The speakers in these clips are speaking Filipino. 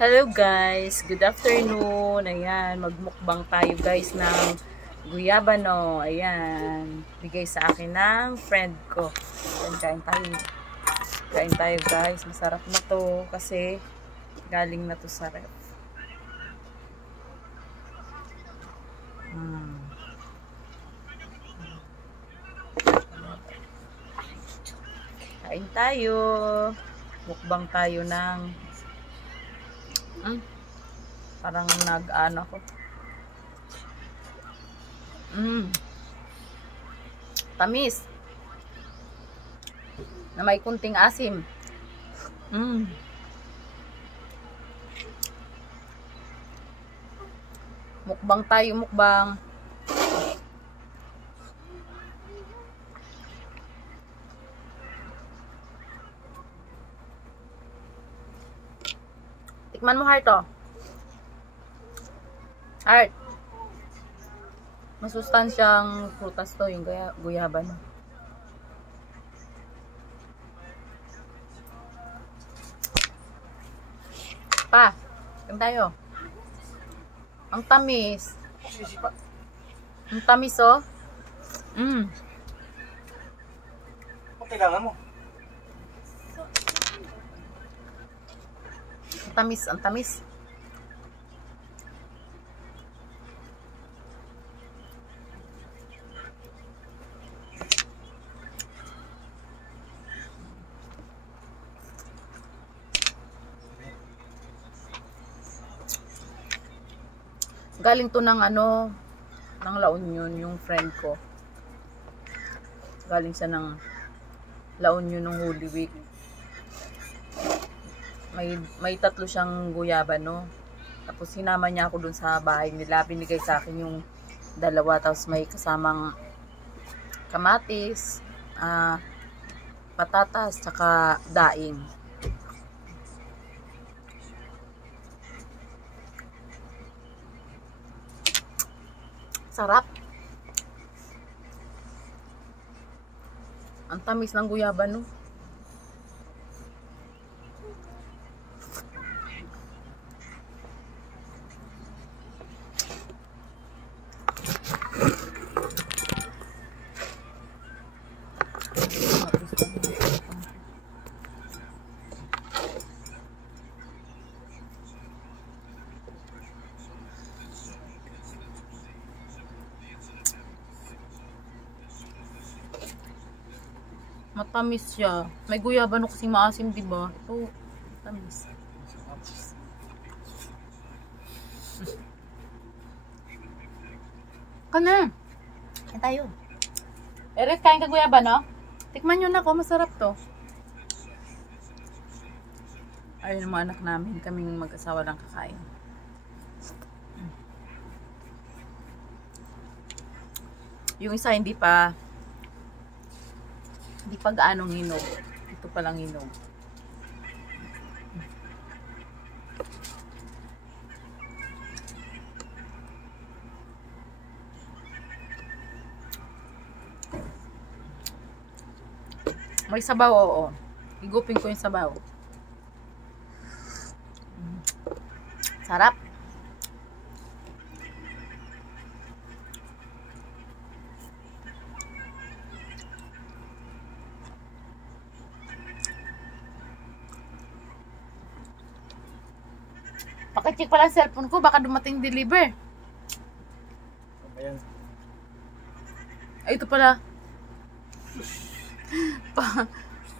Hello guys, good afternoon. Ayan, magmukbang tayo guys ng guyabano. Ayan, bigay sa akin ng friend ko. Ayan, kain tayo. Kain tayo guys, masarap na to kasi galing na to sa ref. Kain tayo. Mukbang tayo ng parang nag-ano ko. Tamis. Na may kunting asim. Mukbang tayo, mukbang. Tikman mo, Heart, oh. Heart. Masustansyang prutas to, yung guyaban. Pa, tingnan tayo. Ang tamis. Ang tamis, oh. Ang kailangan mo? Ang tamis, ang tamis. Galing to ng ano, ng La Union, yung friend ko. Galing siya ng La Union ng Holy Week. May tatlo siyang guyabano. Tapos sinama niya ako dun sa bahay nila. Binigay sa akin yung dalawa. Tapos may kasamang kamatis, patatas, tsaka daing. Sarap. Ang tamis ng guyabano. Matamis siya. May guyabano kasi maasim, di ba? Ito, tamis. Kana. Kain tayo. Eret, kain ka guyabano? Tikman nyo na ko, masarap to. Ayun ang mga anak namin, kaming mag-asawa lang kakain. Yung isa hindi pa gaanong hinog. Ito pa lang hinog. May sabaw, oo. Higupin ko yung sabaw. Sarap. Pakicheck pala ang cellphone ko, baka dumating deliver. Ayan. Ay, ito pala.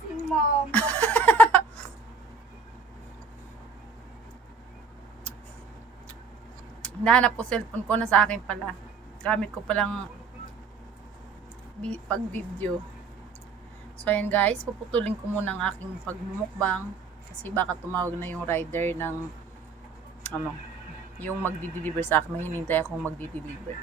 Si Mom. Nahanap ko cellphone ko, nasa akin pala. Gamit ko palang pag-video. So, ayan guys, puputulin ko muna ang aking pagmumukbang. Kasi baka tumawag na yung rider ng yung magdi-deliver sa akin. May hinintay akong magdi-deliver.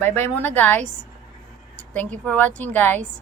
Bye-bye muna guys. Thank you for watching guys.